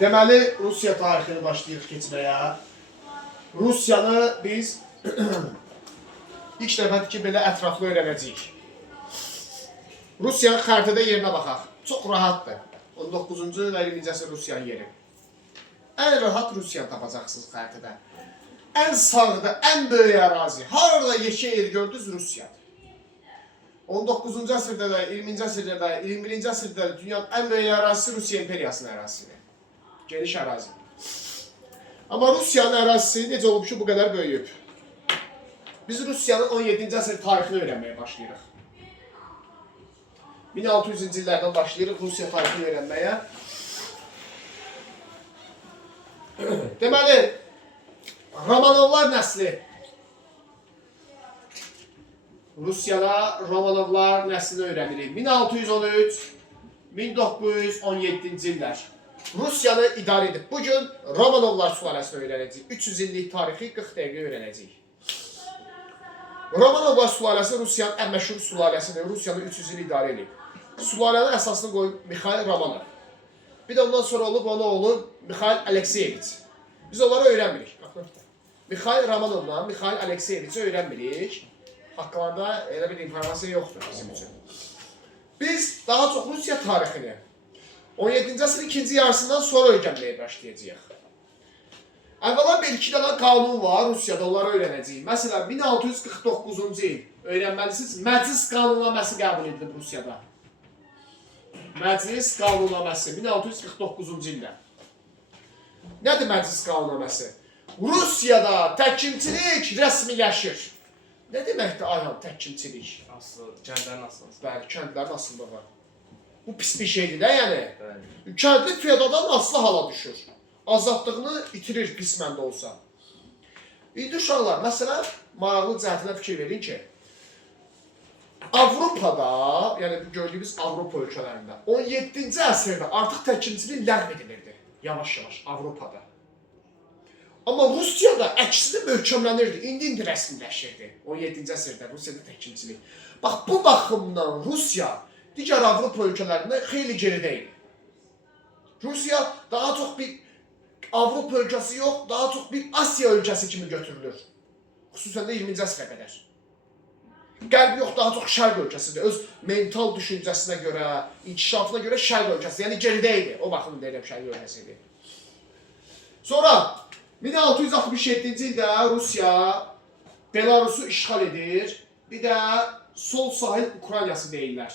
Deməli, Rusiya tarixini başlayırıq keçməyə. Rusiyanı biz ilk dəfədir ki, belə ətraflı öyrənəcəyik. Rusiyanın xəritədə yerinə baxaq. Çox rahatdır. 19-cu və 20-ci əsr Rusiyanın yeri. Ən rahat Rusiyanı tapacaqsınız xəritədə. Ən sağda, ən böyük ərazi. Harada yeşil yer gördünüz Rusiyadır. 19-cu əsrdə də, 20-ci əsrdə də, 21-ci əsrdə də dünyanın ən böyük ərazisi Rusiya İmperiyasının ərazisidir. Geniş ərazi. Amma Rusiyanın ərazisi necə olub ki, bu qədər böyüyüb? Biz Rusiyanın 17-ci əsr tarixini öyrənməyə başlayırıq. 1600-cü illərdən başlayırıq Rusiya tarixini öyrənməyə. Deməli, Romanovlar nəsli. Rusiyada Romanovlar nəslini öyrənirik. 1613-1917-ci illər. Rusiyanı idarə edib. Bugün Romanovlar sülaləsini öyrənəcəyik. 300 illik tarixi 40 dəqiqə öyrənəcəyik. Romanovlar sülaləsi Rusiyanın ən məşhur sülaləsidir. Rusiyanı 300 il idarə edib. Sülalənin əsasını qoyub Mikhail Romanov. Bir də ondan sonra olub onun oğlu Mikhail Alekseyeviç. Biz onları öyrənmirik. Mikhail Romanovla Mikhail Alekseyeviç'i öyrənmirik. Haqqında elə bir informasiya yoxdur bizim üçün. Biz daha çox Rusiya tarixini 17-ci əsrin ikinci yarısından sonra öyrənməyə başlayacağıq. Əvvəla bir-iki dənə qanun var Rusiyada, onları öyrənəcəyik. Məsələn, 1649-cu il öyrənməlisiniz, Məclis qanunnaməsi qəbul edilib Rusiyada. Məclis qanunnaməsi 1649-cu ildə. Nədir Məclis qanunnaməsi? Rusiyada təhkimçilik rəsmiləşir. Nə deməkdir ayhan təhkimçilik? Aslı, kəndlərin asılısı. Bəli, kəndlərin asıllığı. Bu pis bir şeydir də, yəni. Bəli. Kəndli feodaldan asılı hala düşür. Azadlığını itirir qismən də olsa. İndi uşaqlar, məsələn, maraqlı cəhətinə fikir verin ki, Avropada, yəni gördüyümüz Avropa ölkələrində 17-ci əsrdə artıq təhkimçilik ləğv edilirdi. Yavaş-yavaş Avropada. Amma Rusiyada əksini möhkəmlənirdi. İndi rəsmiləşirdi. 17-ci əsrdə Rusiyada təhkimçilik. Bax, bu baxımdan Rusiya digər Avropa ölkələrindən xeyli geridəydi. Rusiya daha çox bir Avropa ölkəsi yox, daha çox bir Asiya ölkəsi kimi götürülür. Xüsusən də 20-ci əsrə qədər. Qərb yox, daha çox şərq ölkəsidir. Öz mental düşüncəsinə görə, inkişafına görə şərq ölkəsi. Yəni geridəydi. O baxımdan deyirəm şərq ölkəsidir. Sonra 1667-ci ildə Rusiya Belarusu işğal edir. Bir də sol sahil Ukraynası deyirlər.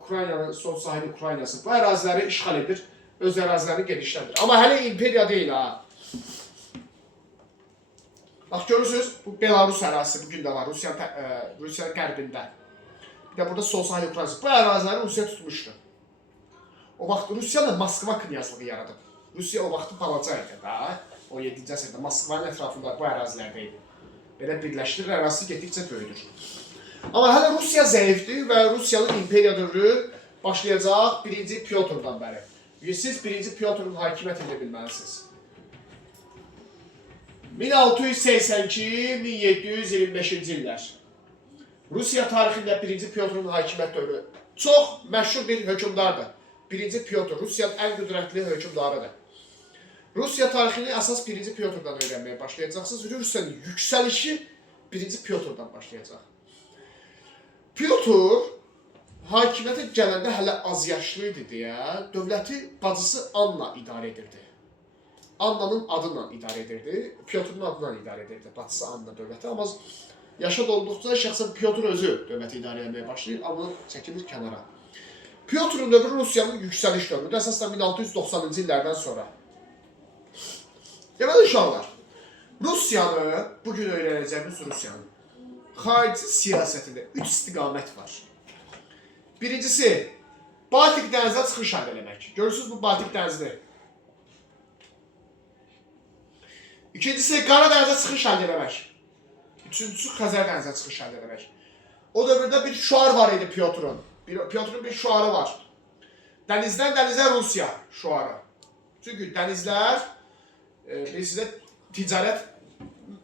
Ukraynanın sol sahil Ukraynası. Bu əraziləri işğal edir, öz ərazilərini genişləndirir. Amma hələ imperiya deyil ha. Bax görürsünüz, bu Belarus ərazisi bugün də var, Rusiyanın qərbində. Bir də burada sol sahil Ukraynası. Bu əraziləri Rusiya tutmuşdu. O vaxt Rusiya da Moskva knyazlığı yaradıb. Rusiya o vaxtı balaca idi da. 17-ci əsrdə Moskvanın ətrafında bu ərazilərdə idi. Belə birləşdirir, ərazisi getdikcə böyüdür. Amma hələ Rusiya zəifdir və Rusiyanın imperiya dövrü başlayacaq 1-ci Pyotrdan bəri. Siz 1-ci Pyotrun hakimiyyət edə bilməlisiniz. 1682-1725-ci illər. Rusiya tarixində 1-ci Pyotrun hakimiyyət dövrü çox məşhur bir hökmdardır. 1-ci Pyotr Rusiyanın ən qüdrətli hökmdarıdır. Rusiya tarixini əsas 1-ci Pyotrdan öyrənməyə başlayacaqsınız. Rusiyanın yüksəlişi 1-ci Pyotrdan başlayacaq. Pyotr hakimiyyətə gələndə hələ az yaşlı idi deyə dövləti bacısı Anna idarə edirdi. Anna'nın adıyla idarə edirdi, Pyotr'un adıyla idarə edirdi bacısı Anna dövləti. Amma yaşa dolduqca şəxsən Pyotr özü dövləti idarə etməyə başlayır, amma çəkilir kənara. Pyotr'un dövrü Rusiyanın yüksəliş dövrüdür, əsasən 1690-cı illərdən sonra. Deməli uşaqlar, Rusiyanı, bugün öyrənəcəyimiz Rusiyanın xarici siyasətində 3 istiqamət var. Birincisi, Baltik dənizə çıxış əldə eləmək. Görürsünüz bu Baltik dənizidir. İkincisi, Qara dənizə çıxış əldə eləmək. Üçüncüsü, Xəzər dənizə çıxış əldə eləmək. O dövrdə bir şüar var idi Pyotr'un. Pyotr'un bir şüarı var. Dənizdən dənizə Rusiya şüarı. Çünki dənizlər sizə ticarət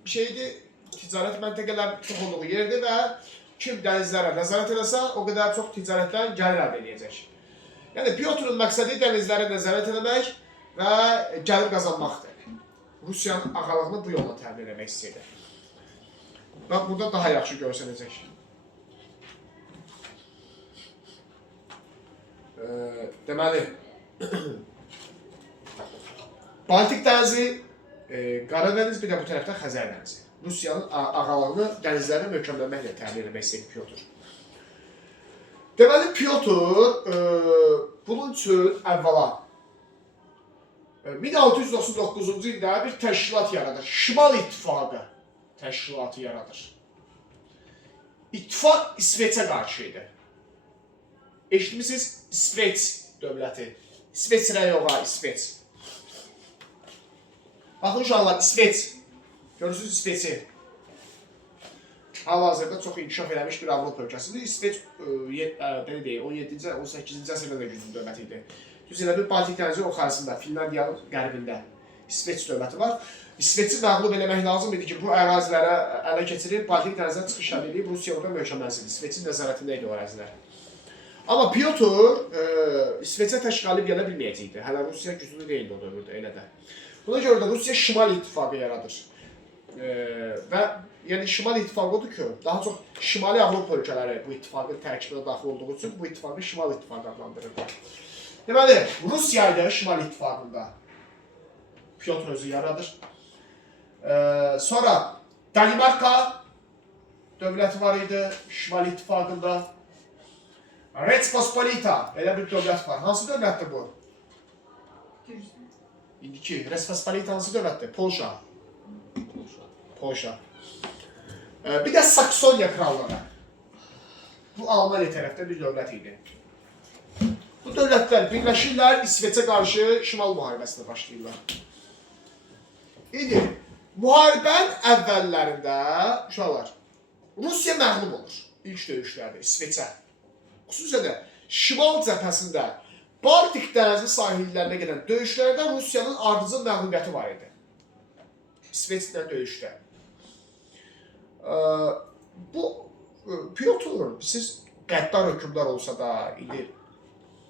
şeydir, ticarət məntəqələr çox olduğu yerdir və kim dənizlərə nəzarət edəsə, o qədər çox ticarətdən gəlir əldə edəcək. Yəni Pyotrun məqsədi dənizlərə nəzarət etmək və gəlir qazanmaqdır. Rusiyanın ağalığını bu yolla təmin etmək istəyir. Bax, burada daha yaxşı görsənəcək. Deməli, Baltik dənizi, Qara dəniz, bir də bu tərəfdə Xəzər dənizi. Rusiyanın ağalığını dənizlərə möhkəmlənməklə təmin etmək istəyir Pyotr. Deməli, Pyotr bunun üçün əvvəla 1699-cu ildə bir təşkilat yaradır. Şimal İttifaqı təşkilatı yaradır. İttifaq İsveçə qarşı idi. Eşitmişsiniz, İsveç dövləti. İsveç rəyoğa, İsveç. Baxın uşaqlar, İsveç. Görürsünüz İsveç'i. Hal-hazırda çox inkişaf eləmiş bir Avropa ölkəsidir. İsveç 17-ci, 18-ci əsrdə də güclü dövlət idi. Düzdür, bir Baltik dənizi yuxarısında, Finlandiyanın qərbində İsveç dövləti var. İsveç'i məğlub eləmək lazım idi ki, bu ərazilərə ələ keçirib, Baltik dənizinə çıxış əldə edib, Rusiya orada möhkəmlənsin. İsveç'in nəzarətində idi o ərazilər. Amma Pyotr İsveçə tək qalib gələ bilməyəcəkdi. Hələ Rusiya güclü deyildi o dövrdə, elə də. Buna görə də Rusiya Şimal İttifaqı yaradır. Və yəni Şimal İttifaqı odur ki, daha çox Şimali Avropa ölkələri bu ittifaqın tərkibinə daxil olduğu üçün bu ittifaqı Şimal İttifaqı adlandırırdı. Deməli, Rusiya ilə Şimal İttifaqında Pyotr özü yaradır. Sonra Danimarka dövləti var idi Şimal İttifaqında. Respospolita elə bir dövlət var. Hansı dövlətdir bu? İndiki Respospolita hansı dövlətdir? Polşa. Polşa. Bir də Saksoniya krallığı. Bu Almaniya tərəfdə bir dövlət idi. Bu dövlətlər birləşirlər, İsveçə qarşı Şimal müharibəsinə başlayırlar. İndi, müharibənin əvvəllərində, uşaqlar, Rusiya məğlub olur ilk döyüşlərdə İsveçə. Xüsusən də Şimal cəbhəsində Baltik dənizi sahillərinə gedən döyüşlərdə Rusiyanın ardıcıl məğlubiyyəti var idi. İsveçlə döyüşdə. Bu, Pyotr, siz qəddar hökümdar olsa da, indi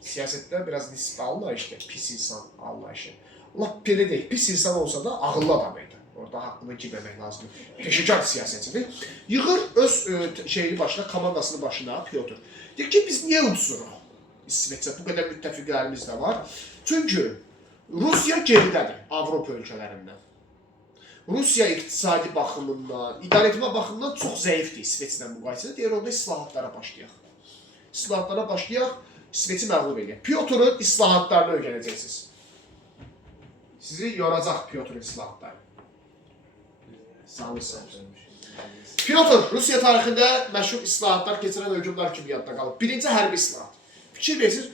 siyasətdə biraz nisbi anlayışdır, pis insan anlayışı. Lap belə deyil, pis insan olsa da ağıllı adam idi. Orada haqqını girməmək lazımdır. Peşəkar siyasətçidir. Yığır öz şeyini başına, komandasını başına Pyotr. Deyir ki, biz niyə udsuruq? İsveçə, bu qədər müttəfiqlərimiz də var. Çünki Rusiya geridədir Avropa ölkələrindən. Rusiya iqtisadi baxımından, idarəetmə baxımından çox zəifdir İsveçlə müqayisədə. Deyir, orada islahatlara başlayaq. İslahatlara başlayaq, İsveçi məğlub edək. Pyotrun islahatlarını öyrənəcəksiniz. Sizi yoracaq Pyotrun islahatları. Sağ olun. Pyotr Rusiya tarixində məşhur islahatlar keçirən hökümdar kimi yadda qalıb. Birinci hərbi islahat. Fikir verirsiniz,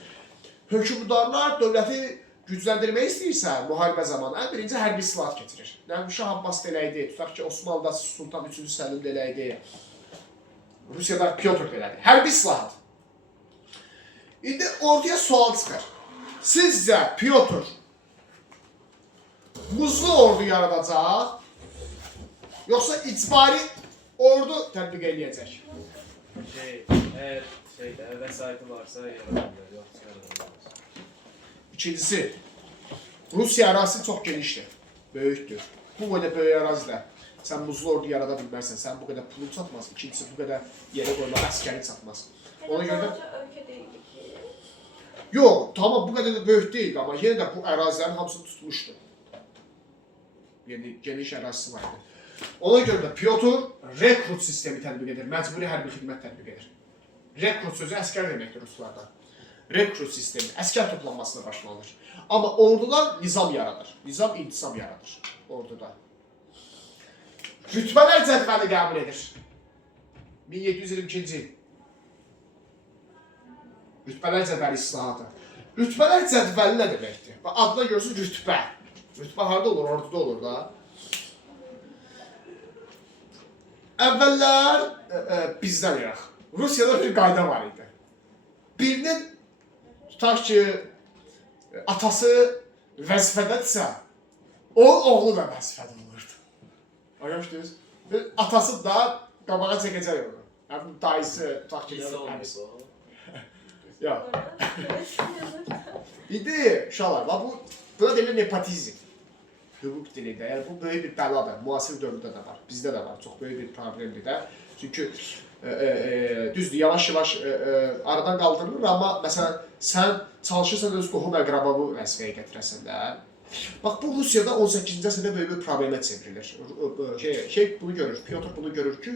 hökümdarlar dövləti gücləndirmək istəyirsə müharibə zamanı birinci hərbi islahat keçirir. Yəni Şah Abbas da elə idi, tutaq ki Osmanlıda Sultan 3. Səlim də elə idi. Rusiyada Pyotr da elədi. Hərbi islahat. İndi ortaya sual çıxır. Sizcə Pyotr muzlu ordu yaradacaq, yoxsa icbari ordu tətbiq eləyəcək? Əgər vəsaiti varsa yaradılır, yoxsa yaradılmaz. İkincisi, Rusiya ərazisi çox genişdir, böyükdür. Bu qədər böyük ərazidə sən muzlu ordu yarada bilmərsən, sən bu qədər pulun çatmaz. İkincisi, bu qədər yerə qoymaq əskəri çatmaz. Ona görə də... Yox, tamam bu qədər də böyük deyil, amma yenə də bu ərazilərin hamısını tutmuşdu. Yəni, geniş ərazisi var idi. Ona görə də Pyotr rekrut sistemi tətbiq edir, məcburi hərbi xidmət tətbiq edir. Rekrut sözü əskər deməkdir Ruslarda. Rekrut sistemi, əskər toplanmasına başlanır. Amma ordular nizam yaradır, nizam intisam yaradır orduda. Rütbələr cədvəli qəbul edir. 1722-ci il. Rütbələr cədvəli islahatı. Rütbələr cədvəli nə deməkdir? Adına görürsünüz rütbə. Rütbə harada olur? Orduda olur da. Əvvəllər bizdən iraq. Rusiyada bir qayda var idi. Birinin tutaq ki, atası vəzifədədirsə, onun oğlu da vəzifədə olurdu. Görmüşdünüz? Atası da qabağa çəkəcək onu. Dayısı tutaq ki, Yox. İndi uşaqlar, bax bu buna deyilir nepotizm. Hüquq dilində. Yəni bu böyük bir bəladır. Müasir dövrdə də var. Bizdə də var. Çox böyük bir problemdir də. Çünki düzdür, yavaş-yavaş aradan qaldırılır, amma məsələn sən çalışırsan öz qohum əqrabamı vəzifəyə gətirəsən də. Bax bu Rusiyada 18-ci əsrdə böyük bir problemə çevrilir. Bunu görür, Pyotr bunu görür ki,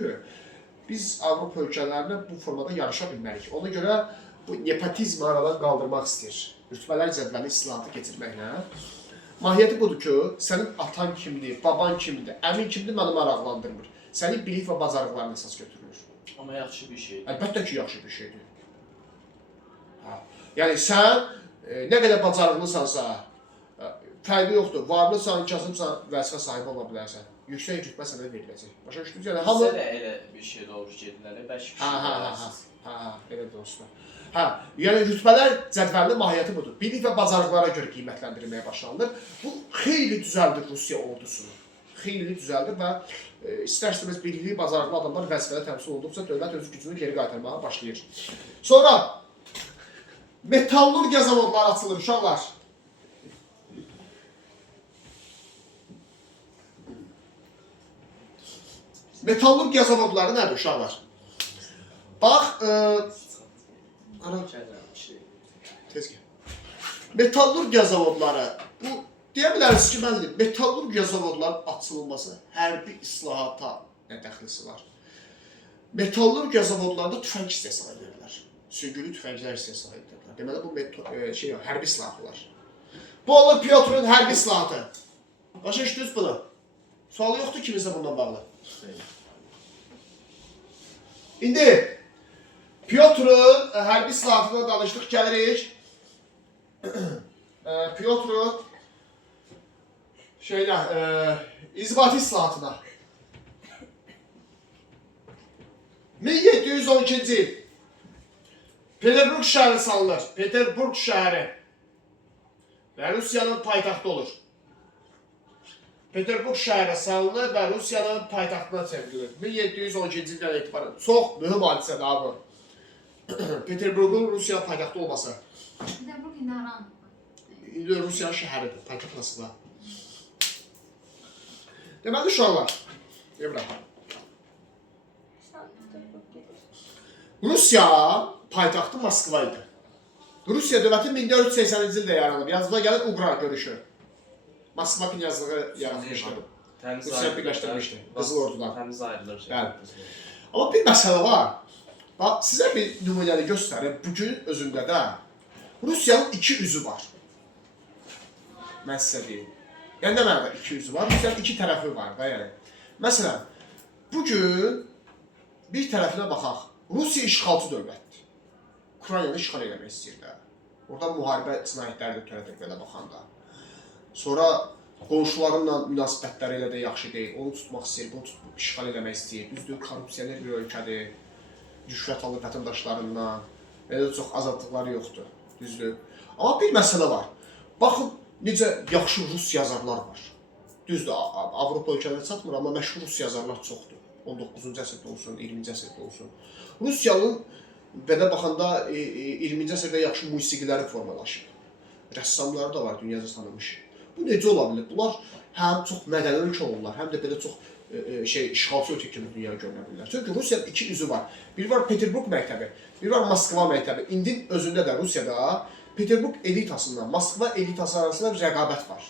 biz Avropa ölkələrinə bu formada yarışa bilmərik. Ona görə bu nepotizmi aradan qaldırmaq istəyir. Rütbələr cədvəli islahatı keçirməklə. Mahiyyəti budur ki, sənin atan kimdir, baban kimdir, əmin kimdir məni maraqlandırmır. Sənin bilik və bacarıqlarına əsas götürülür. Amma yaxşı bir şeydir. Əlbəttə ki, yaxşı bir şeydir. Yəni sən nə qədər bacarıqlısansa, fərqi yoxdur. Varlısan, kasıbsan, vəzifə sahibi ola bilərsən. Yüksək rütbə sənə veriləcək. Başa düşdünüz? Yəni hamı Bizə də elə bir şey doğru gedirlər. Bəş bir şey deyirsiniz. elə dostlar. Yəni rütbələr cədvəlinin mahiyyəti budur. Bilik və bacarıqlara görə qiymətləndirilməyə başlanılır. Bu xeyli düzəldir Rusiya ordusunu. Xeyli düzəldir və istər-istəməz bilikli, bacarıqlı adamlar vəzifədə təmsil olduqca dövlət öz gücünü geri qaytarmağa başlayır. Sonra metallurgiya zavodları açılır uşaqlar. Metallurgiya zavodları nədir uşaqlar? Bax, tez gəl. Metallurgiya zavodları, bu deyə bilərsiniz ki, mən metallurgiya zavodlarının açılması hərbi islahata nə dəxlisi var? Metallurgiya zavodlarında tüfəng istehsal edirlər. Sürgülü tüfənglər istehsal edirlər. Deməli bu hərbi silahlar. Bu olur Pyotrun hərbi islahatı. Başa düşdünüz bunu? Sualı yoxdur kiminsə bundan bağlı. İndi Pyotrun hərbi islahatına danışdıq, gəlirik. Pyotrun inzibati islahatına. 1712-ci il Peterburg şəhəri salınır. Peterburg şəhəri və Rusiyanın paytaxtı olur. Peterburg şəhəri salınır və Rusiyanın paytaxtına çevrilir. 1712-ci ildən etibarən. Çox mühüm hadisədir abi. Peterburg'un Rusiya paytaxtı olması. Peterburg indi haram? İndi Rusiyanın şəhəridir, paytaxtlasında. Deməli uşaqlar, Rusiya paytaxtı Moskva idi. Rusiya dövləti 1480-ci ildə yaranıb. Yazıda gəlir Uqra görüşü. Moskva knyazlığı yaratmışdır. Rusiya birləşdirmişdi. Qızıl ordudan. Təmiz ayrılır. Amma bir məsələ var. Bax, sizə bir nümunəni göstərim. Bugün özündə də Rusiyanın iki üzü var. Mən sizə deyim. Yəni nə mənada iki üzü var? Rusiyanın iki tərəfi var da yəni. Məsələn, bugün bir tərəfinə baxaq. Rusiya işğalçı dövlətdir. Ukraynanı işğal eləmək istəyir də. Orada müharibə cinayətləri də törədir belə baxanda. Sonra qonşularınla münasibətləri elə də yaxşı deyil. Onu tutmaq istəyir, bunu tutmaq, işğal eləmək istəyir. Düzdür, korrupsiyalı bir ölkədir. Rüşvət alır vətəndaşlarından. Elə də çox azadlıqları yoxdur. Düzdür. Amma bir məsələ var. Baxın, necə yaxşı rus yazarlar var. Düzdür, Avropa ölkələrində çatmır, amma məşhur rus yazarlar çoxdur. 19-cu əsrdə olsun, 20-ci əsrdə olsun. Rusiyanın belə baxanda 20-ci əsrdə yaxşı musiqiləri formalaşıb. Rəssamları da var, dünyada tanınmış. Bu necə ola bilər? Bunlar həm çox mədəni ölkə olurlar, həm də belə çox işğalçı ölkə kimi dünyaya görünə bilirlər. Çünki Rusiyanın iki üzü var. Bir var Peterburg məktəbi, bir var Moskva məktəbi. İndi özündə də Rusiyada Peterburg elitasından Moskva elitası arasında bir rəqabət var.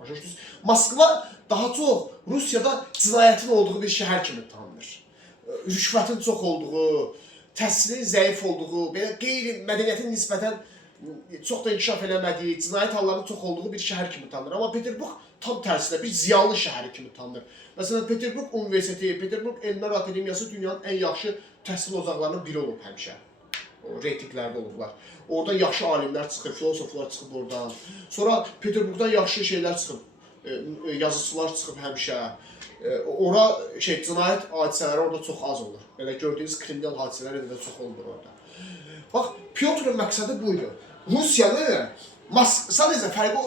Başa düşdünüz? Moskva daha çox Rusiyada cinayətin olduğu bir şəhər kimi tanınır. Rüşvətin çox olduğu, təhsilin zəif olduğu, belə qeyri-mədəniyyətin nisbətən çox da inkişaf eləmədiyi, cinayət hallarının çox olduğu bir şəhər kimi tanınır. Amma Peterburg tam tərsinə bir ziyalı şəhəri kimi tanınır. Məsələn, Peterburg Universiteti, Peterburg Elmlər Akademiyası dünyanın ən yaxşı təhsil ocaqlarından biri olub həmişə. O reytinqlərdə olublar. Orada yaxşı alimlər çıxır, filosoflar çıxıb oradan. Sonra Peterburgdan yaxşı şeylər çıxıb, yazıçılar çıxıb həmişə. Ora cinayət hadisələri orada çox az olur. Belə gördüyünüz kriminal hadisələr də çox olmur orada. Bax, Pyotrun məqsədi buydu. Rusiyanı, sadəcə fərqi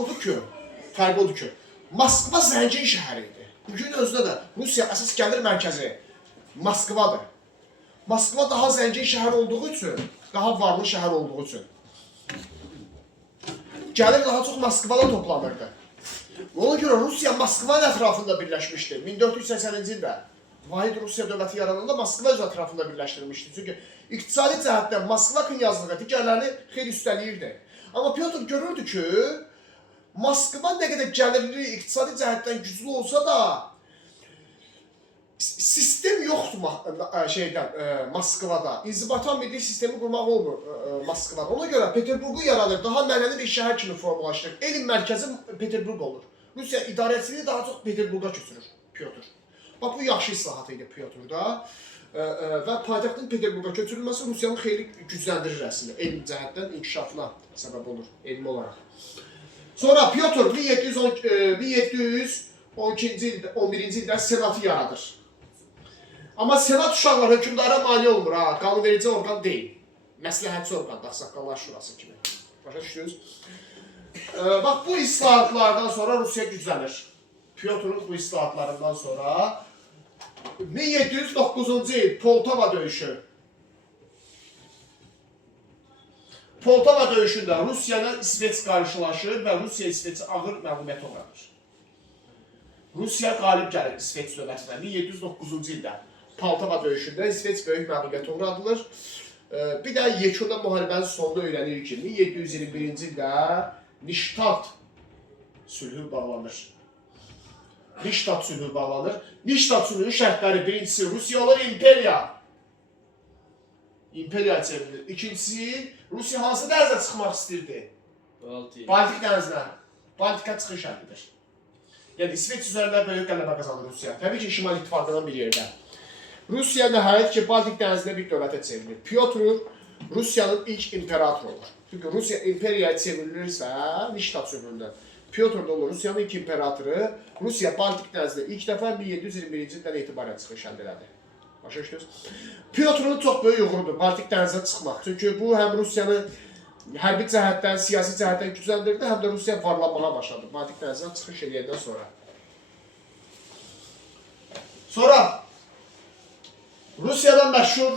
odur ki, Moskva zəngin şəhəri idi. Bugün özündə də Rusiya əsas gəlir mərkəzi Moskvadır. Moskva daha zəngin şəhər olduğu üçün daha varlı şəhər olduğu üçün. Gəlir daha çox Moskvada toplanırdı. Ona görə Rusiya Moskvanın ətrafında birləşmişdi. 1480-ci ildə Vahid Rusiya dövləti yarananda Moskva öz ətrafında birləşdirmişdi. Çünki iqtisadi cəhətdən Moskva knyazlığı digərlərini xeyli üstələyirdi. Amma Pyotr görürdü ki, Moskva nə qədər gəlirli, iqtisadi cəhətdən güclü olsa da sistem yoxdur Moskvada. İnzibatan milli sistemi qurmaq olmur Moskvada. Ona görə Peterburqu yaradır, daha mənəvi bir şəhər kimi formalaşdırır. Elm mərkəzi Peterburq olur. Rusiya idarəçiliyi daha çox Peterburqa köçürür Pyotr. Bax bu yaxşı islahat idi Pyotrda. Və paytaxtın Peterburqa köçürülməsi Rusiyanın xeyli gücləndirir əslində. Elm cəhətdən inkişafına səbəb olur, elmi olaraq. Sonra Pyotr 1712-ci ildə, 11-ci ildə senatı yaradır. Amma senat uşaqlar hökmdara mane olmur ha, qanunverici orqan deyil. Məsləhətçi orqandır, Ağsaqqallar Şurası kimi. Başa düşdünüz? Bax bu islahatlardan sonra Rusiya güclənir. Pyotrun bu islahatlarından sonra 1709-cu il Poltava döyüşü. Poltava döyüşündə Rusiyanın İsveç qarşılaşır və Rusiya İsveçi ağır məğlubiyyətə uğradır. Rusiya qalib gəlir İsveç dövlətinə 1709-cu ildə. Poltava döyüşündə İsveç böyük məğlubiyyətə uğradılır. Bir də yekunda müharibənin sonunda öyrənir ki, 1721-ci ildə Niştat sülhü bağlanır. Niştat sülhü bağlanır. Niştat sülhünün şərtləri birincisi Rusiya olur imperiya. İmperiya çevrilir. İkincisi Rusiya hansı dənizə çıxmaq istəyirdi? Baltik dənizinə. Baltika çıxış şərtidir. Yəni İsveç üzərində böyük qələbə qazanır Rusiya. Təbii ki, Şimal İttifaqından bir yerdə. Rusiya nəhayət ki, Baltik dənizinə bir dövlətə çevrilir. Pyotr Rusiyanın ilk imperatoru olur. Çünki Rusiya imperiyaya çevrilirsə, Niştat sülhündən. Pyotr da olur Rusiyanın ilk imperatoru. Rusiya Baltik dənizinə ilk dəfə 1721-ci ildən etibarən çıxış əldə elədi. Başa düşdünüz? Pyotrun çox böyük uğurudur Baltik dənizinə çıxmaq. Çünki bu həm Rusiyanı hərbi cəhətdən, siyasi cəhətdən gücləndirdi, həm də Rusiya varlanmağa başladı Baltik dənizinə çıxış edəndən sonra. Sonra Rusiyadan məşhur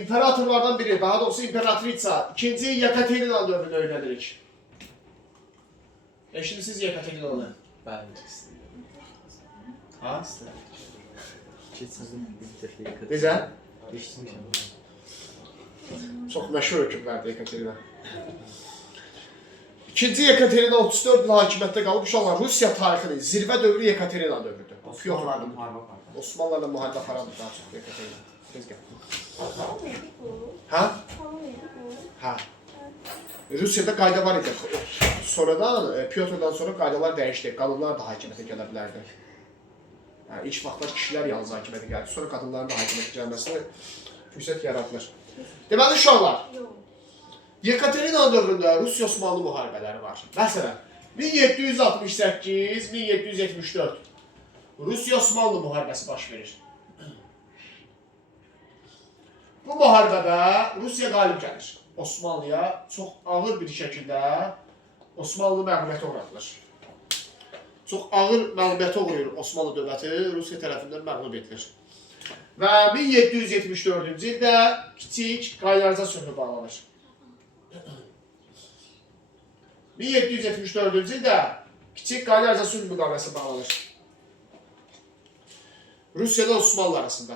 imperatorlardan biri, daha doğrusu imperatrica, 2-ci Yekaterina dövrünü öyrənirik. Eşiniz Yekaterina'nı? Bəli. Ha? Keçsin. Necə? Eşitmişəm. Çox məşhur hökmlərdir Yekaterina. 2-ci Yekaterina 34 il hakimiyyətdə qalıb, uşaqlar Rusiya tarixinin zirvə dövrü Yekaterina dövrüdür. Osmanlılarla müharibə apardı. Osmanlılarla müharibə aparandır daha çox Yekaterina. Tez gəl. Ha? Ha. Rusiyada qayda var idi. Sonradan, Pyotrdan sonra qaydalar dəyişdi. Qadınlar da hakimiyyətə gələ bilərdi. İlk vaxtlar kişilər yalnız hakimiyyətə gəldi. Sonra qadınların da hakimiyyətə gəlməsinə fürsət yaratılır. Deməli, uşaqlar, Yekaterina dövründə Rusiya-Osmanlı müharibələri var. Məsələn, 1768-1774 Rusiya-Osmanlı müharibəsi baş verir. Bu müharibədə Rusiya qalib gəlir. Osmanlıya çox ağır bir şəkildə Osmanlı məğlubiyyətə uğradılır. Çox ağır məğlubiyyətə uğrayır Osmanlı dövləti, Rusiya tərəfindən məğlub edilir. Və 1774-cü ildə kiçik Qaylarca sülhü bağlanır. 1774-cü ildə kiçik Qaylarca sülh müqaviləsi bağlanır. Rusiya ilə Osmanlı arasında.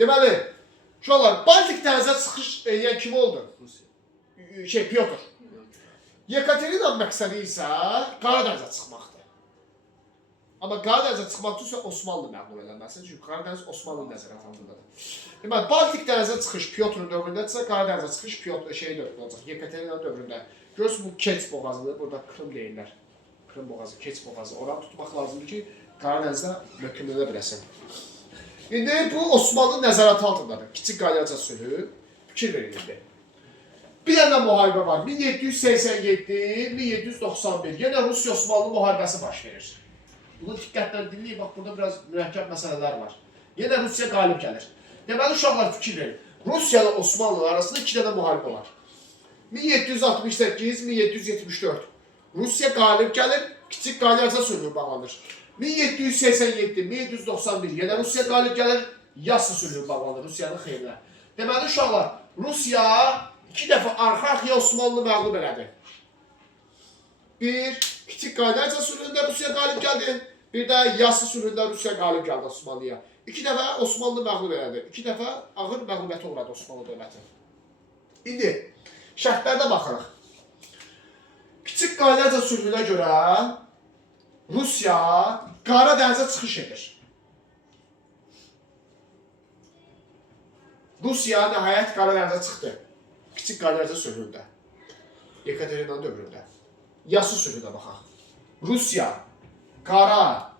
Deməli, uşaqlar, Baltik dənizə çıxış edən kim oldu? Pyotr. Yekaterina məqsədi isə Qara dənizə çıxmaqdır. Amma Qara dənizə çıxmaq üçün Osmanlı məğlub edilməlidir. Çünki Qara dəniz Osmanlı nəzarət altındadır. Deməli, Baltik dənizə çıxış Pyotrun dövründədirsə, Qara dənizə çıxış dövründə olacaq, Yekaterina dövründə. Görürsünüz, bu Keç boğazıdır, burada Krım deyirlər. Krım boğazı, Keç boğazı. Oranı tutmaq lazımdır ki, Qara dənizdə möhkəmlənə biləsin. İndi bu Osmanlı nəzarət altındadır. Kiçik Qaylarca sülhü fikir verildi. Bir dənə müharibə var. 1787-1791. Yenə Rusiya-Osmanlı müharibəsi baş verir. Bunu diqqətlə dinləyin. Bax, burada biraz mürəkkəb məsələlər var. Yenə Rusiya qalib gəlir. Deməli, uşaqlar fikir verin. Rusiya ilə Osmanlı arasında 2 dənə müharibə var. 1768-1774. Rusiya qalib gəlir, Kiçik Qaylarca sülhü bağlanır. 1787-1791. Yenə Rusiya qalib gəlir, Yassı sülhü bağlanır Rusiyanın xeyrinə. Deməli, uşaqlar, Rusiya 2 dəfə arxa-arxaya Osmanlı məğlub elədi. Bir, Kiçik Qaydarca sülhündə Rusiya qalib gəldi. Bir də Yassı sülhündə Rusiya qalib gəldi Osmanlıya. 2 dəfə Osmanlı məğlub elədi. 2 dəfə ağır məğlubiyyətə uğradı Osmanlı dövləti. İndi şərtlərdə baxırıq. Kiçik Qaydarca sülhünə görə Rusiya Qara dənizə çıxış edir. Rusiya nəhayət Qara dənizə çıxdı. Kiçik Qaydarca sülhündə. Yekaterinanın dövründə. Yassı sülhünə baxaq. Rusiya Qara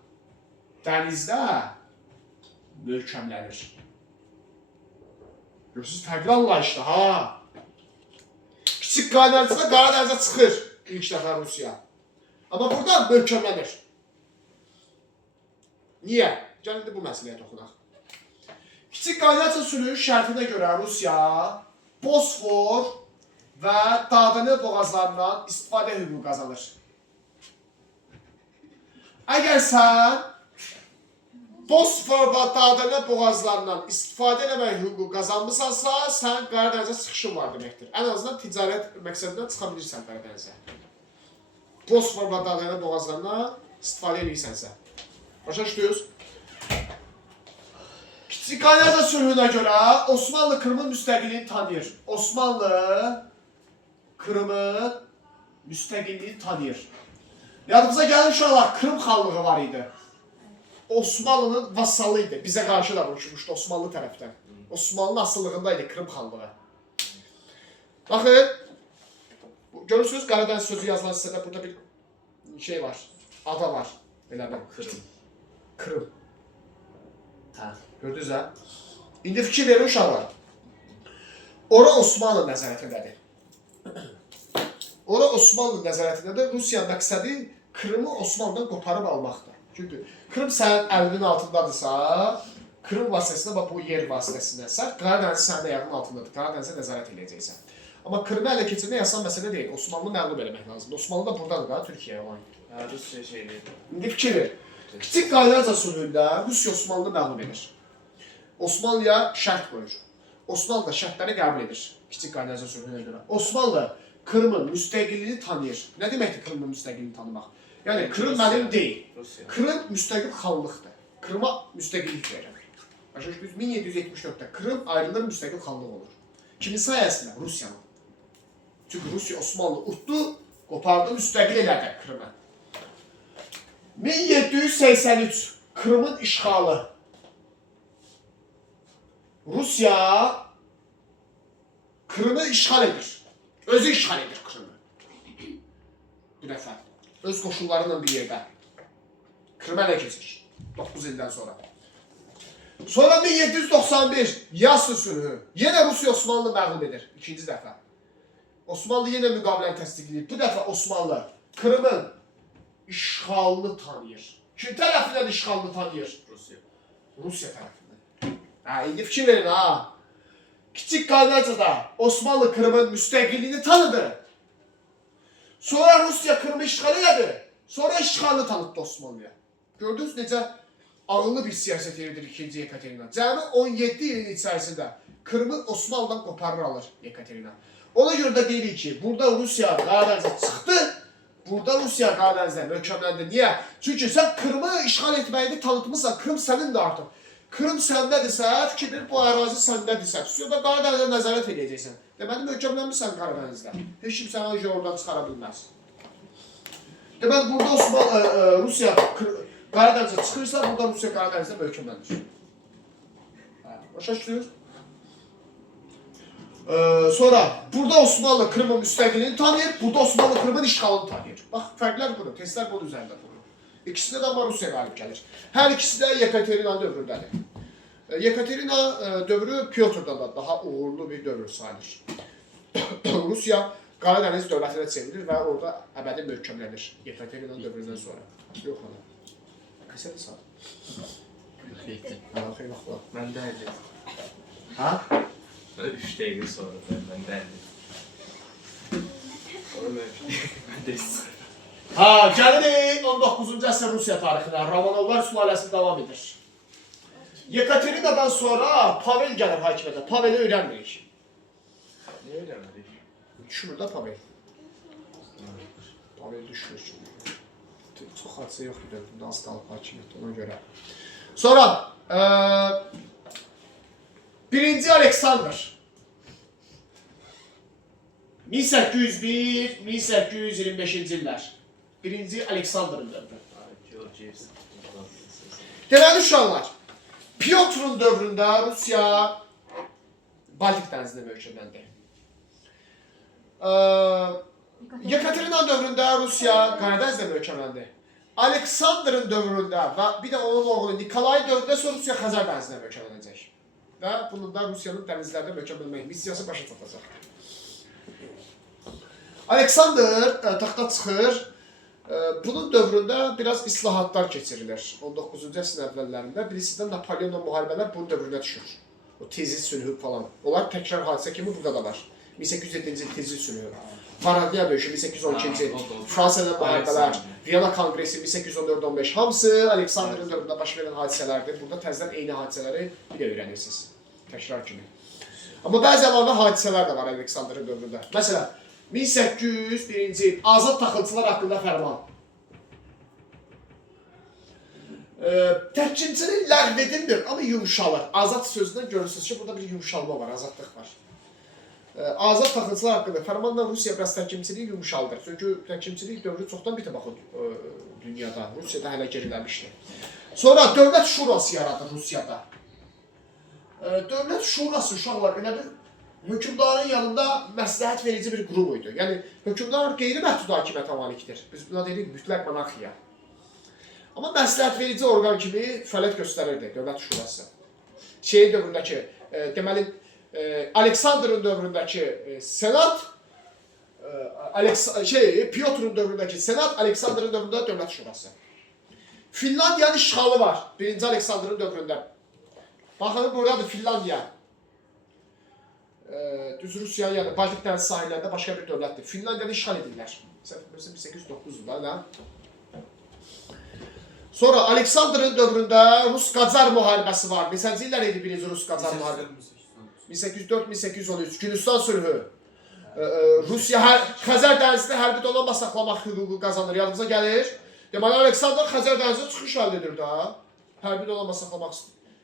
dənizdə möhkəmlənir. Görürsünüz, fərqli anlayışda, ha? Kiçik Qaydarcada Qara dənizə çıxır ilk dəfə Rusiya. Amma burada möhkəmlənir. Niyə? Gəlin bu məsələyə toxunaq. Kiçik Qaydarca sülhünün şərtinə görə Rusiya Bosfor və Dardanel boğazlarından istifadə hüququ qazanır. Əgər sən Bosfor və Dardanel boğazlarından istifadə etmək hüququ qazanmısansa, sən Qara dənizə çıxışın var deməkdir. Ən azından ticarət məqsədindən çıxa bilirsən Qara dənizə. Bosfor və Dardanel boğazlarından istifadə edirsənsə. Başa düşdünüz? Kiçik Qaydarca sülhünə görə Osmanlı Krımın müstəqilliyini tanıyır. Osmanlı Krımın müstəqilliyini tanıyır. Yadımıza gəlin uşaqlar, Krım xanlığı var idi. Osmanlının vassalı idi. Bizə qarşı da vuruşmuşdu Osmanlı tərəfdən. Osmanlının asıllığındaydı Krım xanlığı. Baxın, görürsünüz Qara dəniz sözü yazılan hissədə burada bir şey var. Ada var. Belə bir. Krım. Krım. Hə. Gördünüz hə? İndi fikir verin uşaqlar. Ora Osmanlı nəzarətindədir. Ora Osmanlı nəzarətindədir. Rusiya məqsədi Krımı Osmanlıdan qoparıb almaqdır. Çünki Krım sənin əlinin altındadırsa, Krım vasitəsində, bax bu yer vasitəsindənsə, Qara dəniz sənin ayağının altındadır. Qara dənizə nəzarət edəcəksən. Amma Krımı ələ keçirmək asan məsələ deyil. Osmanlı məğlub eləmək lazımdır. Osmanlı da buradadır da, Türkiyəyə olan. Hə, Rusiya şeydir. İndi fikir ver. Kiçik Qaydarca sülhündə Rusiya Osmanlını məğlub edir. Osmanlıya şərt qoyur. Osmanlı da şərtləri qəbul edir. Kiçik Qaydarca sülhünə görə. Osmanlı Krımın müstəqilliyini tanıyır. Nə deməkdir Krımın müstəqilliyini tanımaq? Yəni Krım mənim deyil. Rusiya. Krım müstəqil xanlıqdır. Krıma müstəqillik verir. Başa düşdünüz? 1774-də Krım ayrılır, müstəqil xanlıq olur. Kimin sayəsində? Rusiyanın. Çünki Rusiya Osmanlı utdu, qopardı, müstəqil elədi Krımı. 1783 Krımın işğalı. Rusiya Krımı işğal edir. Özü işğal edir Krımı. Bu dəfə. Öz qoşullarıyla bir yerdə. Krımə ələ keçir. 9 ildən sonra. Sonra 1791 Yassı sülhü. Yenə Rusiya Osmanlı məğlub edir. İkinci dəfə. Osmanlı yenə müqaviləni təsdiqləyir. Bu dəfə Osmanlı Krımın işğalını tanıyır. Kim tərəfindən işğalını tanıyır? Rusiya. Rusiya tərəfindən. Hə, indi fikir verin ha. Kiçik Qaydarcada Osmanlı Krımın müstəqilliyini tanıdı. Sonra Rusiya Krımı işğal elədi. Sonra işğalını tanıtdı Osmanlıya. Gördünüz necə ağıllı bir siyasət yeridir 2-ci Yekaterina. Cəmi 17 ilin içərisində Krımı Osmanlıdan qoparır alır Yekaterina. Ona görə də deyirik ki, burada Rusiya Qara dənizə çıxdı. Burada Rusiya Qara dənizdə möhkəmləndi. Niyə? Çünki sən Krımı işğal etməyini tanıtmışsan, Krım sənin də artıq. Krım səndədirsə, fikir ver, bu ərazi səndədirsə, Rusiyada Qara dənizə nəzarət edəcəksən. Deməli, möhkəmlənmirsən Qara dənizdə. Heç kim səni oradan çıxara bilməz. Deməli, burada Rusiya Qara dənizə çıxırsa, burada Rusiya Qara dənizdə möhkəmlənir. Başa düşdünüz? Sonra burada Osmanlı Krımın müstəqilliyini tanıyır, burada Osmanlı Krımın işğalını tanıyır. Bax, fərqlər budur, testlər bunun üzərində durur. İkisində də amma Rusiya qalib gəlir. Hər ikisi də Yekaterina dövründədir. Yekaterina dövrü Pyotr'dan da daha uğurlu bir dövr sayılır. Rusiya Qara dəniz dövlətinə çevrilir və orada əbədi möhkəmlənir Yekaterina dövründən sonra. Yox ana. Qəsəd sağ. Yetdi. Ha, xeyr vaxt var. Mən də əlli. Ha? 3 dəqiqə sonra da mən də əlli. Sonra mən də Ha, gəlirik 19-cu əsr Rusiya tarixinə. Romanovlar sülaləsi davam edir. Yekaterina'dan sonra Pavel gəlir hakimiyyətə. Paveli öyrənmirik. Niyə öyrənmədik? Düşmür də Pavel. Pavel düşmür. Çox hadisə yox idi. Az qalıb hakimiyyət ona görə. Sonra birinci Aleksandr 1801-1825-ci illər. Birinci Aleksandrın dövrü. Deməli uşaqlar, Piotrun dövründə Rusiya Baltik dənizində möhkəmləndi. Yekaterina'nın dövründə Rusiya Qaradənizdə möhkəmləndi. Aleksandrın dövründə və bir də onun oğlu Nikolay dövründə sonra Rusiya Xəzər dənizində möhkəmlənəcək. Və bunun da Rusiyanın dənizlərdə möhkəmlənmək missiyası başa çatacaq. Aleksandr taxta çıxır. Bunun dövründə biraz islahatlar keçirilir. 19-cu əsrin əvvəllərində bilirsiniz Napoleonla müharibələr bu dövrünə düşür. O Tezis sülhü falan. Onlar təkrar hadisə kimi burada da var. 1807-ci il Tezis sülhü. Varadniya döyüşü 1812-ci il. Fransada müharibələr, Viyana konqresi 1814-15 hamısı Aleksandrın dövründə baş verən hadisələrdir. Burada təzədən eyni hadisələri bir də öyrənirsiniz. Təkrar kimi. Amma bəzi əlavə hadisələr də var Aleksandrın dövründə. Məsələn, 1801-ci il azad taxılçılar haqqında fərman. Təhkimçilik ləğv edilmir, amma yumuşalır. Azad sözündən görürsünüz ki, burada bir yumuşalma var, azadlıq var. Azad taxılçılar haqqında fərmanla Rusiya biraz təhkimçiliyi yumuşaldır. Çünki təhkimçilik dövrü çoxdan bitib axı dünyada. Rusiyada hələ geriləmişdir. Sonra Dövlət Şurası yaradır Rusiyada. Dövlət Şurası uşaqlar elə bir hökümdarın yanında məsləhət verici bir qrup idi. Yəni, hökümdar qeyri-məhdud hakimiyyətə malikdir. Biz buna deyirik mütləq monarxiya. Amma məsləhət verici orqan kimi fəaliyyət göstərirdi Dövlət Şurası. Dövründəki, deməli, Aleksandrın dövründəki senat, Piotrun dövründəki senat, Aleksandrın dövründə Dövlət Şurası. Finlandiyanın işğalı var 1-ci Aleksandrın dövründə. Baxın, buradadır Finlandiya. Düz Rusiyanın yanında, Baltik dəniz sahillərində başqa bir dövlətdir. Finlandiyanı işğal edirlər. 1809-da, nə? Sonra Aleksandrın dövründə Rus-Qacar müharibəsi var. Neçənci illər idi birinci Rus-Qacar müharibəsi? 1804-1813. Gülüstan sülhü. Rusiya Xəzər dənizində hərbi donanma saxlamaq hüququ qazanır. Yadınıza gəlir. Deməli, Aleksandr Xəzər dənizində çıxış əldə edir də. Hərbi donanma saxlamaq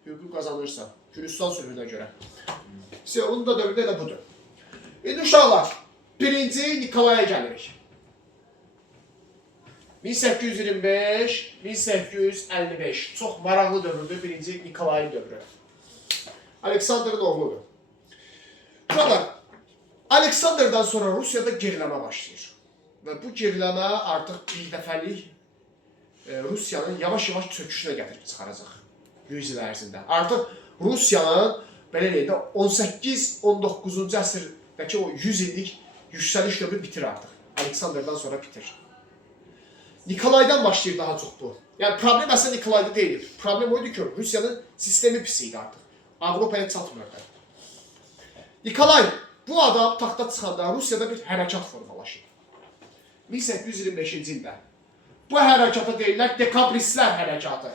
hüququ qazanırsa. Gülüstan sülhünə görə. Onun da dövründə elə budur. İndi uşaqlar, birinci Nikolaya gəlirik. 1825-1855. Çox maraqlı dövrüdür, birinci Nikolayın dövrü. Aleksandrın oğludur. Uşaqlar, Aleksandrdan sonra Rusiyada geriləmə başlayır. Və bu geriləmə artıq bir dəfəlik Rusiyanın yavaş-yavaş çöküşünə gətirib çıxaracaq 100 il ərzində. Artıq Rusiyanın belə deyək də 18-19-cu əsrdəki o 100 illik yüksəliş dövrü bitir artıq. Aleksandrdan sonra bitir. Nikolaydan başlayır daha çox bu. Yəni problem əslində Nikolayda deyil. Problem oydu ki, Rusiyanın sistemi pis idi artıq. Avropaya çatmırdı. Nikolay bu adam taxta çıxanda Rusiyada bir hərəkat formalaşır. 1825-ci ildə. Bu hərəkata deyirlər dekabristlər hərəkatı.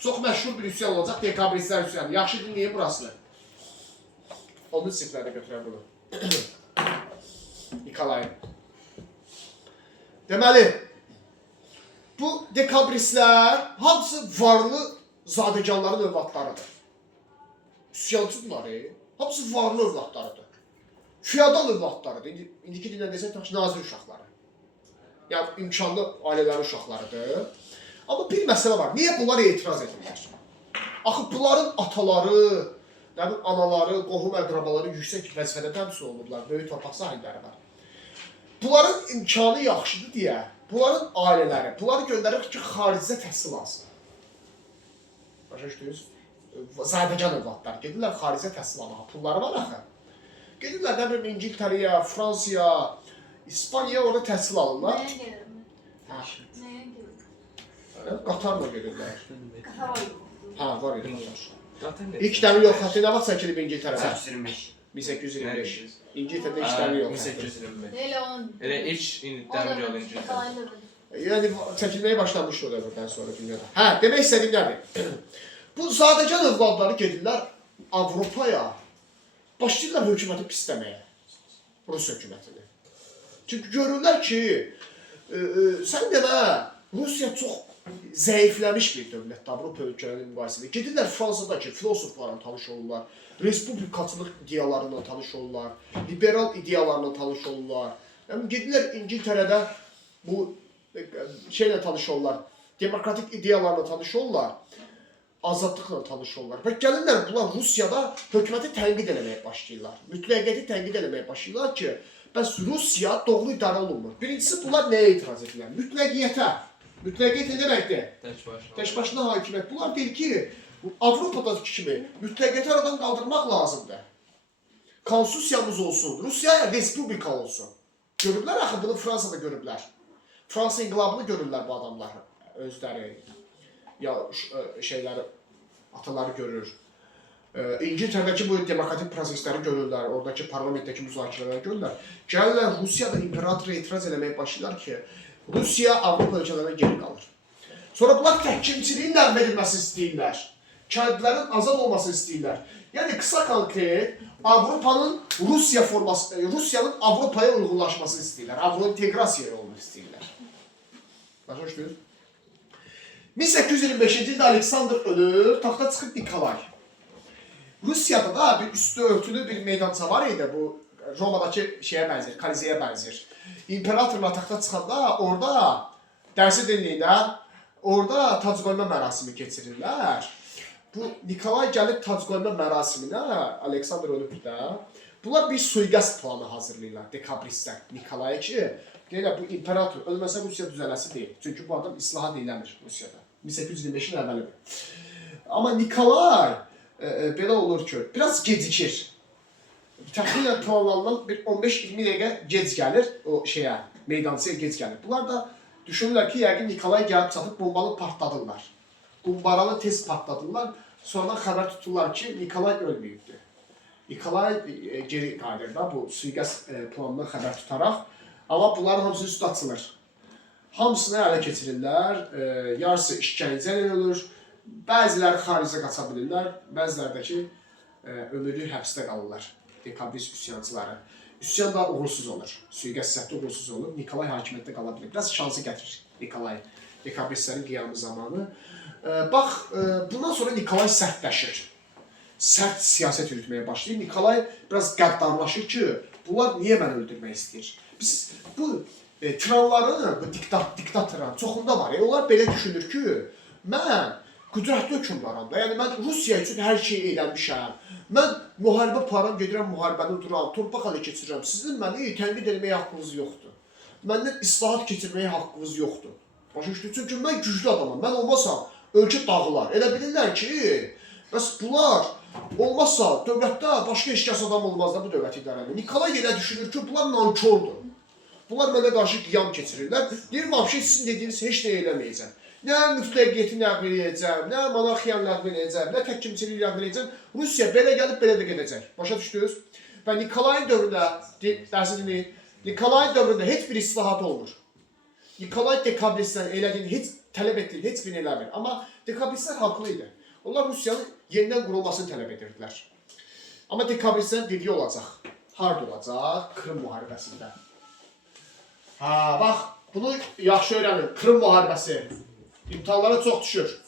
Çox məşhur bir üsyan olacaq, dekabristlər üsyanı. Yaxşı dinləyin burasını. Onun sifrlərdə götürər bunu. Nikolayın. Deməli, bu dekabristlər hamısı varlı zadəganların övladlarıdır. Üsyancıdırlar, hamısı varlı övladlarıdır. Feodal övladlarıdır. İndiki dillə desək, nazir uşaqları. Yəni, imkanlı ailələrin uşaqlarıdır. Amma bir məsələ var. Niyə bunlar etiraz edirlər? Axı, bunların ataları, anaları, qohum əqrabaları yüksək vəzifədə təmsil olunurlar. Böyük torpaq sahibləri var. Bunların imkanı yaxşıdır deyə, bunların ailələri, bunları göndərir ki, xaricdə təhsil alsın. Başa düşdünüz? Zadəgan övladlar gedirlər xaricdə təhsil almağa. Pulları var axı. Gedirlər, nə bilim, İngiltərəyə, Fransaya, İspaniyaya orada təhsil alırlar. Nəyə gelir mi? Nəyə gelir? Qatarla gedirlər. Qatar var. Hə, var idi Qatar. İlk dəmir yol xətti nə vaxt çəkilib İngiltərədə? 1825. İngiltərədə ilk dəmir yol xətti. 1825. Elə onun... Elə ilk dəmir yolu İngiltərədə. Yəni, çəkilməyə başlanmışdı o dövrdən sonra dünyada. Hə, demək istədiyim nədir? Bu zadəgan övladları gedirlər Avropaya, başlayırlar hökuməti pisləməyə. Rus hökumətini. Çünki görürlər ki, sən demə, Rusiya çox zəifləmiş bir dövlətdir Avropa ölkələrinin müqayisəsində. Gedirlər Fransadakı filosoflarla tanış olurlar, respublikaçılıq ideyalarıyla tanış olurlar, liberal ideyalarla tanış olurlar. Yəni gedirlər İngiltərədə bu şeylə tanış olurlar, demokratik ideyalarla tanış olurlar, azadlıqla tanış olurlar. Və gəlirlər bunlar Rusiyada hökuməti tənqid eləməyə başlayırlar. Mütləqiyyəti tənqid eləməyə başlayırlar ki, bəs Rusiya doğru idarə olunmur. Birincisi bunlar nəyə etiraz edirlər? Mütləqiyyətə. Mütləqiyyət nə deməkdir? Tək başına hakimiyyət. Bunlar deyir ki, Avropadakı kimi mütləqiyyəti aradan qaldırmaq lazımdır. Konstitusiyamız olsun, Rusiyaya respublika olsun. Görürlər axı, bunu Fransada görürlər. Fransa inqilabını görürlər bu adamlar özləri. Ya şeyləri, ataları görür. İngiltərədəki bu demokratik prosesləri görürlər, oradakı parlamentdəki müzakirələri görürlər. Gəlirlər Rusiyada imperatora etiraz eləməyə başlayırlar ki, Rusiya Avropa ölkələrinə geri qalır. Sonra bunlar təhkimçiliyin ləğv edilməsini istəyirlər. Kəndlərin azad olmasını istəyirlər. Yəni qısa konkret Avropanın Rusiyanın Avropaya uyğunlaşmasını istəyirlər. Avrointeqrasiya olmaq istəyirlər. Başa düşdünüz? 1825-ci ildə Aleksandr ölür, taxta çıxıb Nikolay. Rusiyada da bir üstü örtülü bir meydança var idi, bu Romadakı şeyə bənzir, Koliseyə bənzir. İmperatorla taxta çıxanda orada dərsi dinləyində, orada tac qoyma mərasimi keçirirlər. Bu Nikolay gəlib tac qoyma mərasiminə, Aleksandr ölüb də, bunlar bir suiqəst planı hazırlayırlar, dekabristlər Nikolaya ki, deyirlər bu imperator ölməsə Rusiya düzələsi deyil. Çünki bu adam islahat eləmir Rusiyada. 1825-in əvvəlidir. Amma Nikolay belə olur ki, biraz gecikir. Təxminən planlanan bir 15-20 dəqiqə gec gəlir o şeyə, meydançaya gec gəlir. Bunlar da düşünürlər ki, yəqin Nikolay gəlib çatıb bombanı partladırlar. Qumbaranı tez partladırlar. Sonradan xəbər tuturlar ki, Nikolay ölməyibdir. Nikolay geri qayıdır da bu suiqəst planından xəbər tutaraq. Amma bunların hamısı üstü açılır. Hamısını ələ keçirirlər, yarısı işgəncə ölür, bəziləri xaricə qaça bilirlər, bəziləri də ki, ömürlük həbsdə qalırlar. Dekabrist üsyançıları. Üsyan da uğursuz olur. Suiqəst səhvdə uğursuz olur. Nikolay hakimiyyətdə qala bilir. Biraz şansı gətirir Nikolay. Dekabristlərin qiyamı zamanı. Bax, bundan sonra Nikolay sərtləşir. Sərt siyasət yürütməyə başlayır. Nikolay biraz qəddarlaşır ki, bunlar niyə məni öldürmək istəyir? Biz bu tiranların, bu diktatorların çoxunda var. Onlar belə düşünür ki, mən qüdrətli hökmdaram da. Yəni mən Rusiya üçün hər şeyi eləmişəm. Mən müharibə aparam, gedirəm müharibəni duram, torpaq ələ keçirirəm. Sizin məni tənqid etməyə haqqınız yoxdur. Məndən islahat keçirməyə haqqınız yoxdur. Başa düşdünüz? Çünki mən güclü adamam. Mən olmasam ölkə dağılar. Elə bilirlər ki, bəs bunlar olmazsa dövlətdə başqa heç kəs adam olmaz da bu dövlət idarəndə. Nikolay elə düşünür ki, bunlar nankordur. Bunlar mənə qarşı qiyam keçirirlər. Deyir, vəbşə sizin dediyiniz heç nə eləməyəcəm. Nə mütləqiyyəti ləğv edəcəm, nə monarxiyanı ləğv edəcəm, nə təhkimçiliyi ləğv edəcəm. Rusiya belə gəlib, belə də gedəcək. Başa düşdünüz? Və Nikolayın dövründə, dərsini, Nikolayın dövründə heç bir islahat olmur. Nikolay dekabristlərin elədiyini, heç tələb etdiyini, heç birini eləmir. Amma dekabristlər haqlı idi. Onlar Rusiyanın yenidən qurulmasını tələb edirdilər. Amma dekabristlərin dediyi olacaq. Harda olacaq? Krım müharibəsində. Bax, bunu yaxşı öyrənin. Krım müharibəsi. İmtahanlara çox düşür.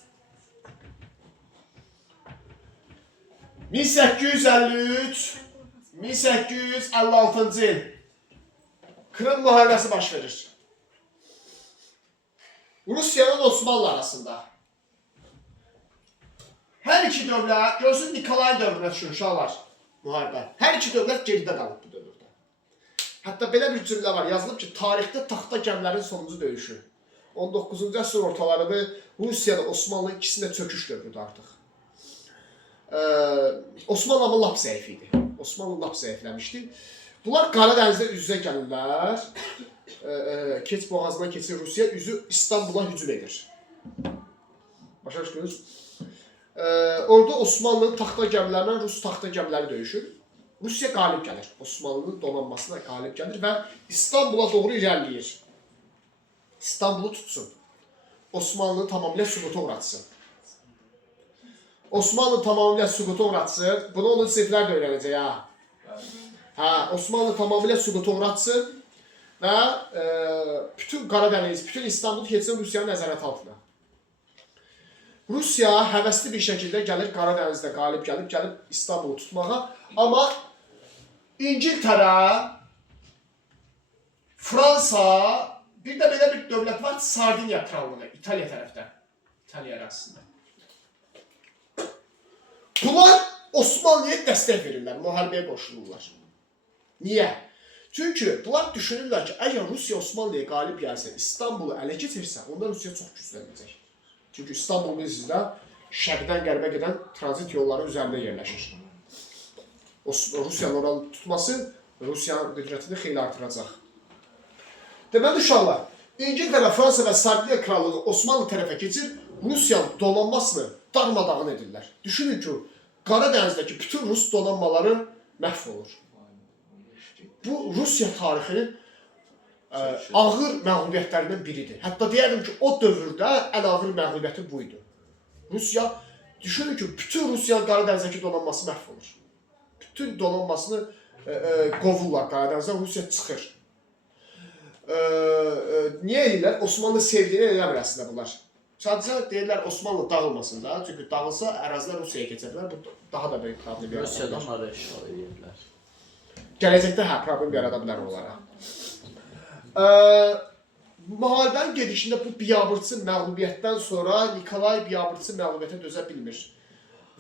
1853-1856-cı il Krım müharibəsi baş verir. Rusiyanın Osmanlı arasında. Hər iki dövlət, görsün Nikolay dövrünə düşür uşaqlar müharibə. Hər iki dövlət geridə qalıb bu dövrdə. Hətta belə bir cümlə var, yazılıb ki, tarixdə taxta gəmilərin sonuncu döyüşü. 19-cu əsr ortalarında Rusiyada Osmanlı ikisində çöküş dövrüdür artıq. Osmanlı ama lap zəif idi. Osmanlı lap zəifləmişdi. Bunlar Qara dənizdə üz-üzə gəlirlər. Keç boğazından keçir Rusiya, üzü İstanbul'a hücum edir. Başa düşdünüz? Orada Osmanlı'nın taxta gəmilərindən Rus taxta gəmiləri döyüşür. Rusiya qalib gəlir. Osmanlı'nın donanmasına qalib gəlir və İstanbul'a doğru irəliləyir. İstanbul'u tutsun. Osmanlı'nı tamamilə süquta uğratsın. Osmanlı tamamilə süquta uğratsın. Bunu onun siflər də öyrənəcək ha. Hə, Osmanlı tamamilə süquta uğratsın və bütün Qaradəniz, bütün İstanbul keçsin Rusiyanın nəzarət altına. Rusiya həvəsli bir şəkildə gəlir Qaradənizdə gəlib İstanbulu tutmağa, amma İngiltərə, Fransa, bir də belə bir dövlət var, Sardiniya krallığı, İtaliya tərəfdə, İtaliya ərazisində. Bunlar Osmanlıya dəstək verirlər, müharibəyə qoşulurlar. Niyə? Çünki bunlar düşünürlər ki, əgər Rusiya Osmanlıya qalib gəlsə, İstanbulu ələ keçirsə, onda Rusiya çox güclənəcək. Çünki İstanbul bizdə şərqdən qərbə gedən tranzit yolları üzərində yerləşir. Rusiyanın oranı tutması Rusiyanın qüdrətini xeyli artıracaq. Deməli uşaqlar, İngiltərə, Fransa və Sardiniya krallığı Osmanlı tərəfə keçir, Rusiyanın donanmasını darmadağın edirlər. Düşünün ki, Qaradənizdəki bütün Rus donanmaları məhv olur. Bu Rusiya tarixinin ağır məğlubiyyətlərindən biridir. Hətta deyərdim ki, o dövrdə ən ağır məğlubiyyəti bu idi. Rusiya, düşünün ki, bütün Rusiyanın Qaradənizdəki donanması məhv olur. Bütün donanmasını qovurlar Qaradənizdən, Rusiya çıxır. Niyə eləyirlər? Osmanlı sevdiyini eləmir əslində bunlar. Sadəcə deyirlər Osmanlı dağılmasın da, çünki dağılsa ərazilər Rusiyaya keçə bilər, bu daha da böyük problem yarada bilər. Rusiyadan onları işğal edirlər. Gələcəkdə problem yarada bilər onlara. Müharibənin gedişində bu biabırçı məğlubiyyətdən sonra Nikolay biabırçı məğlubiyyətə dözə bilmir.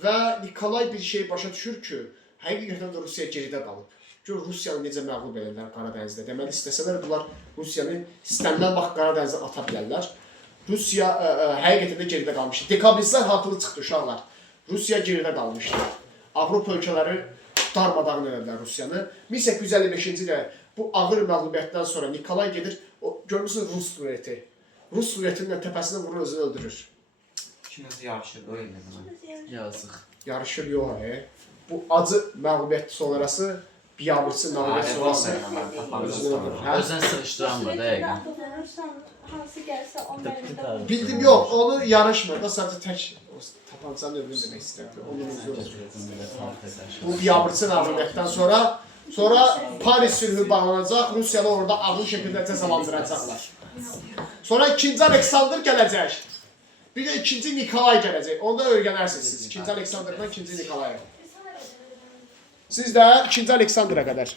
Və Nikolay bir şey başa düşür ki, həqiqətən də Rusiya geridə qalıb. Gör, Rusiyanı necə məğlub edirlər Qaradənizdə. Deməli, istəsələr bunlar Rusiyanı istənilən vaxt Qaradənizə ata bilərlər. Rusiya həqiqətən də geridə qalmışdı. Dekabristlər haqlı çıxdı uşaqlar. Rusiya geridə qalmışdı. Avropa ölkələri darmadağın edilər Rusiyanı. 1855-ci ildə bu ağır məğlubiyyətdən sonra Nikolay gedir, görmürsünüz Rus sureti. Rus suretinin təpəsindən vurur, özünü öldürür. İkiniz yarışır, öyle mi? Yazıq. Yarışır, yox. Bu acı məğlubiyyət sonrası biabırçı məğlubiyyət sonrası özünü öldürür. Özdən sıxışdıranmır da yəqin. Hansı gəlsə onun əlində. Bildim, yox, onu yarışmır da, sadəcə tək tapancanın ömrünü demək istəyirəm. Onun özü olur. Bu biabırçı məğlubiyyətdən sonra Paris sülhü bağlanacaq, Rusiyanı orada ağır şəkildə cəzalandıracaqlar. Sonra 2-ci Aleksandr gələcək. Bir də 2-ci Nikolay gələcək. Onda öyrənərsiniz siz. 2-ci Aleksandrdan 2-ci Nikolaya. Siz də 2-ci Aleksandra qədər.